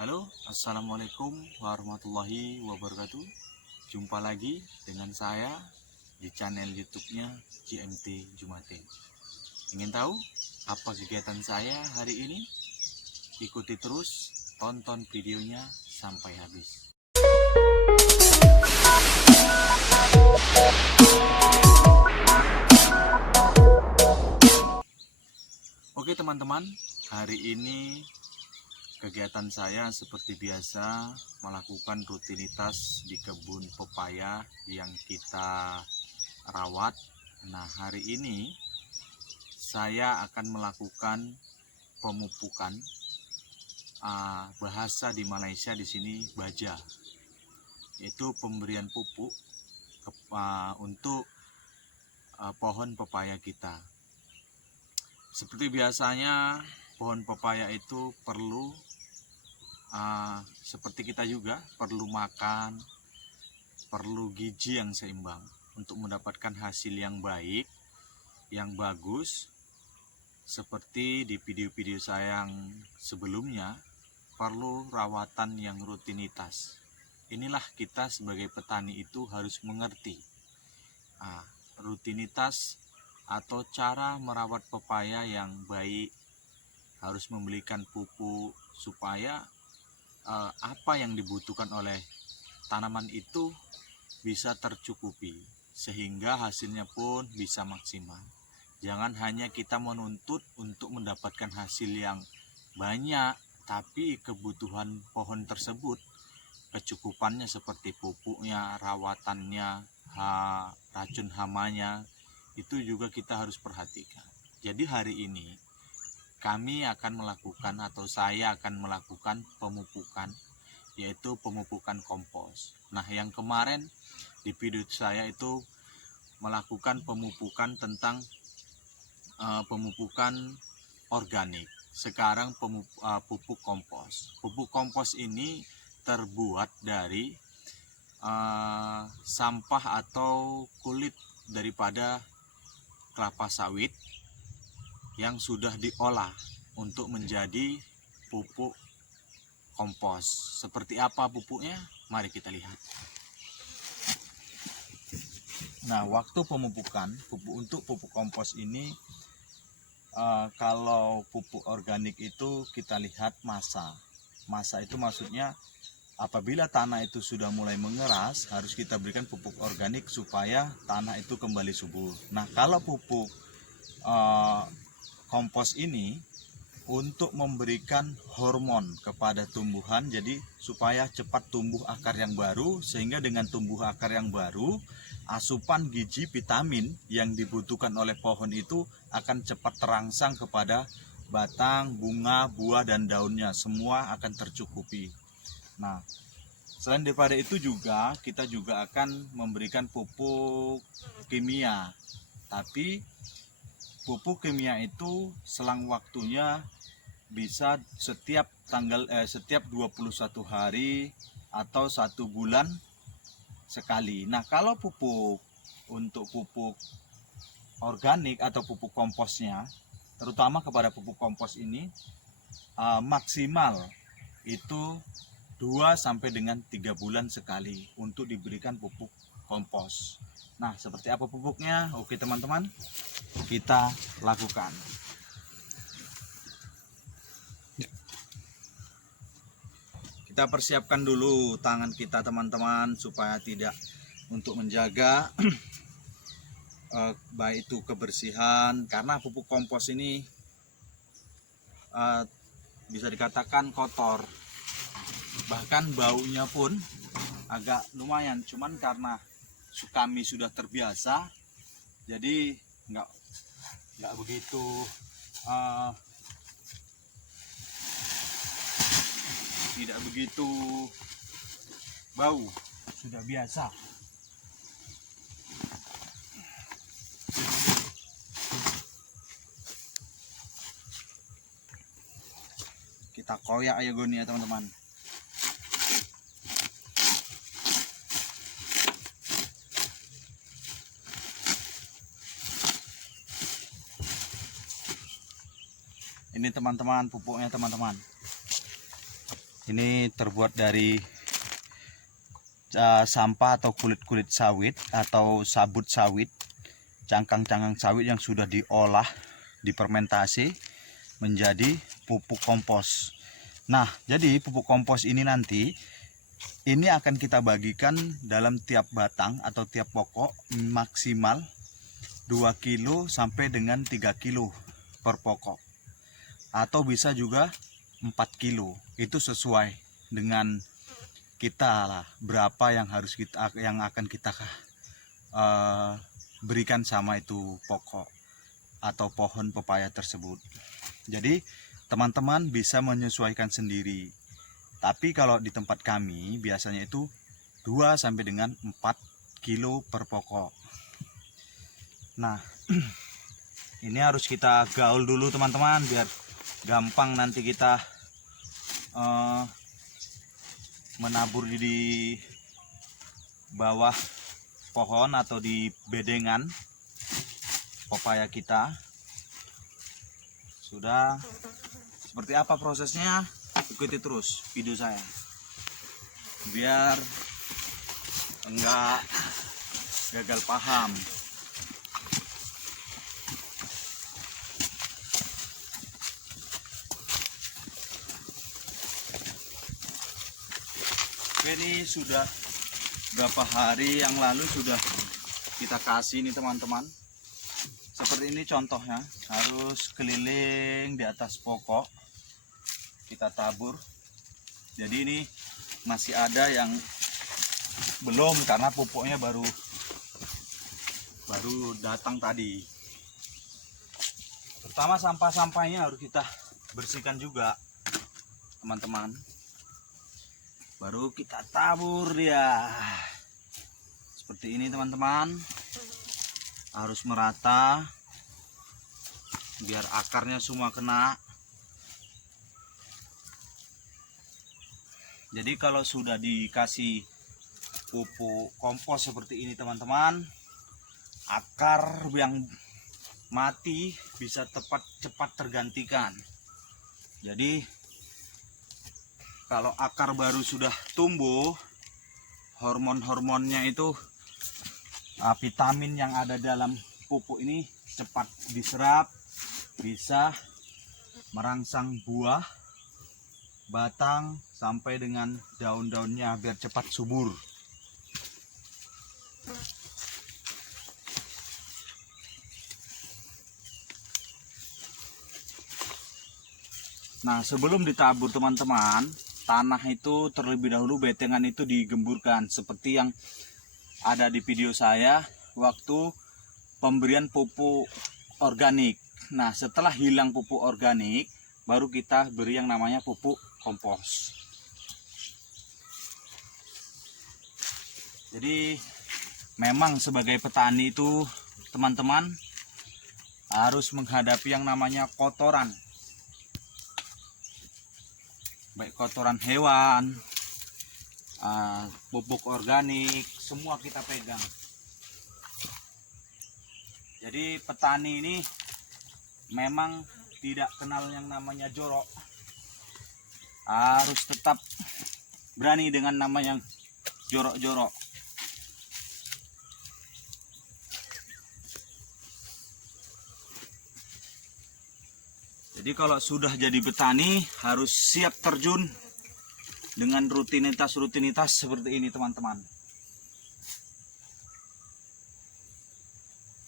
Halo, assalamualaikum warahmatullahi wabarakatuh. Jumpa lagi dengan saya di channel YouTube-nya GMT Jumate. Ingin tahu apa kegiatan saya hari ini? Ikuti terus, tonton videonya sampai habis. Oke teman-teman, hari ini kegiatan saya seperti biasa melakukan rutinitas di kebun pepaya yang kita rawat. Nah, hari ini saya akan melakukan pemupukan. Bahasa di Malaysia di sini baja. Itu pemberian pupuk untuk pohon pepaya kita. Seperti biasanya pohon pepaya itu perlu seperti kita juga perlu makan, perlu gizi yang seimbang untuk mendapatkan hasil yang baik, yang bagus. Seperti di video-video saya yang sebelumnya, perlu rawatan yang rutinitas. Inilah kita sebagai petani itu harus mengerti rutinitas atau cara merawat pepaya yang baik. Harus membelikan pupuk supaya apa yang dibutuhkan oleh tanaman itu bisa tercukupi, sehingga hasilnya pun bisa maksimal. Jangan hanya kita menuntut untuk mendapatkan hasil yang banyak, tapi kebutuhan pohon tersebut, kecukupannya seperti pupuknya, rawatannya, racun hamanya, itu juga kita harus perhatikan. Jadi hari ini kami akan melakukan atau saya akan melakukan pemupukan, yaitu pemupukan kompos. Nah, yang kemarin di video saya itu melakukan pemupukan tentang pemupukan organik. Sekarang pupuk kompos. Pupuk kompos ini terbuat dari sampah atau kulit daripada kelapa sawit yang sudah diolah untuk menjadi pupuk kompos. Seperti apa pupuknya? Mari kita lihat. Nah, waktu pemupukan, untuk pupuk kompos ini, kalau pupuk organik itu kita lihat masa. Masa itu maksudnya apabila tanah itu sudah mulai mengeras, harus kita berikan pupuk organik supaya tanah itu kembali subur. Nah, kalau pupuk kompos ini untuk memberikan hormon kepada tumbuhan, jadi supaya cepat tumbuh akar yang baru, sehingga dengan tumbuh akar yang baru, asupan gizi vitamin yang dibutuhkan oleh pohon itu akan cepat terangsang kepada batang, bunga, buah, dan daunnya, semua akan tercukupi. Nah, selain daripada itu juga kita juga akan memberikan pupuk kimia, tapi pupuk kimia itu selang waktunya bisa setiap 21 hari atau 1 bulan sekali. Nah, kalau untuk pupuk organik atau pupuk komposnya, terutama kepada pupuk kompos ini, maksimal itu 2 sampai dengan 3 bulan sekali untuk diberikan pupuk kompos. Nah, seperti apa pupuknya? Oke teman-teman, kita lakukan. Kita persiapkan dulu tangan kita teman-teman, supaya tidak, untuk menjaga baik itu kebersihan, karena pupuk kompos ini bisa dikatakan kotor, bahkan baunya pun agak lumayan. Cuman karena kami sudah terbiasa, jadi nggak begitu tidak begitu bau, sudah biasa. Kita koyak aja goni ya teman-teman. Ini teman-teman pupuknya teman-teman. Ini terbuat dari sampah atau kulit-kulit sawit atau sabut sawit, cangkang-cangkang sawit yang sudah diolah, difermentasi menjadi pupuk kompos. Nah, jadi pupuk kompos ini nanti ini akan kita bagikan dalam tiap batang atau tiap pokok maksimal 2 kilo sampai dengan 3 kilo per pokok. Atau bisa juga 4 kilo. Itu sesuai dengan kita lah, berapa yang akan kita berikan sama itu pokok atau pohon pepaya tersebut. Jadi teman-teman bisa menyesuaikan sendiri. Tapi kalau di tempat kami biasanya itu 2 sampai dengan 4 kilo per pokok. Nah, ini harus kita gaul dulu teman-teman biar gampang nanti kita menabur di bawah pohon atau di bedengan pepaya kita. Sudah seperti apa prosesnya? Ikuti terus video saya biar enggak gagal paham. Ini sudah berapa hari yang lalu sudah kita kasih nih teman-teman. Seperti ini contohnya, harus keliling di atas pokok kita tabur. Jadi ini masih ada yang belum karena pupuknya baru datang tadi. Pertama sampah-sampahnya harus kita bersihkan juga teman-teman. Baru kita tabur dia. Seperti ini teman-teman. Harus merata biar akarnya semua kena. Jadi kalau sudah dikasih pupuk kompos seperti ini teman-teman, akar yang mati bisa cepat tergantikan. Jadi kalau akar baru sudah tumbuh, hormon-hormonnya itu, vitamin yang ada dalam pupuk ini cepat diserap, bisa merangsang buah, batang, sampai dengan daun-daunnya biar cepat subur. Nah, sebelum ditabur teman-teman, tanah itu terlebih dahulu betengan itu digemburkan seperti yang ada di video saya waktu pemberian pupuk organik. Nah, setelah hilang pupuk organik baru kita beri yang namanya pupuk kompos. Jadi memang sebagai petani itu teman-teman harus menghadapi yang namanya kotoran. Baik kotoran hewan, pupuk organik, semua kita pegang. Jadi petani ini memang tidak kenal yang namanya jorok. Harus tetap berani dengan nama yang jorok-jorok. Jadi kalau sudah jadi petani harus siap terjun dengan rutinitas-rutinitas seperti ini teman-teman.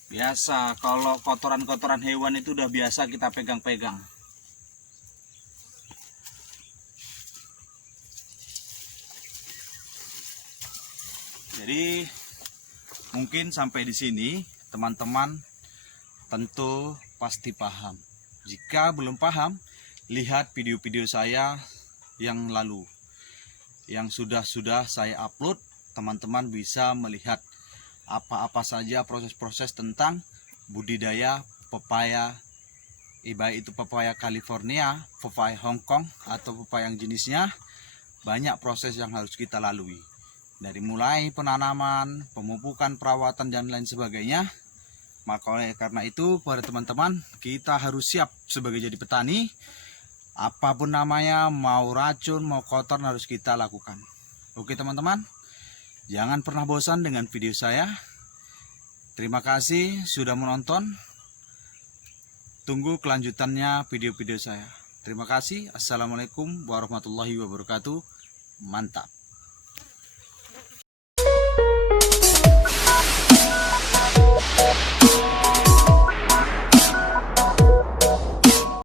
Biasa kalau kotoran-kotoran hewan itu udah biasa kita pegang-pegang. Jadi mungkin sampai di sini teman-teman tentu pasti paham. Jika belum paham, lihat video-video saya yang lalu. Yang sudah saya upload, teman-teman bisa melihat apa-apa saja proses-proses tentang budidaya pepaya. Baik itu pepaya California, pepaya Hong Kong, atau pepaya yang jenisnya. Banyak proses yang harus kita lalui. Dari mulai penanaman, pemupukan, perawatan, dan lain sebagainya. Maka oleh karena itu pada teman-teman kita harus siap sebagai jadi petani Apapun namanya, mau racun, mau kotor, harus kita lakukan. Oke teman-teman, jangan pernah bosan dengan video saya. Terima kasih sudah menonton. Tunggu kelanjutannya video-video saya. Terima kasih. Assalamualaikum warahmatullahi wabarakatuh. Mantap.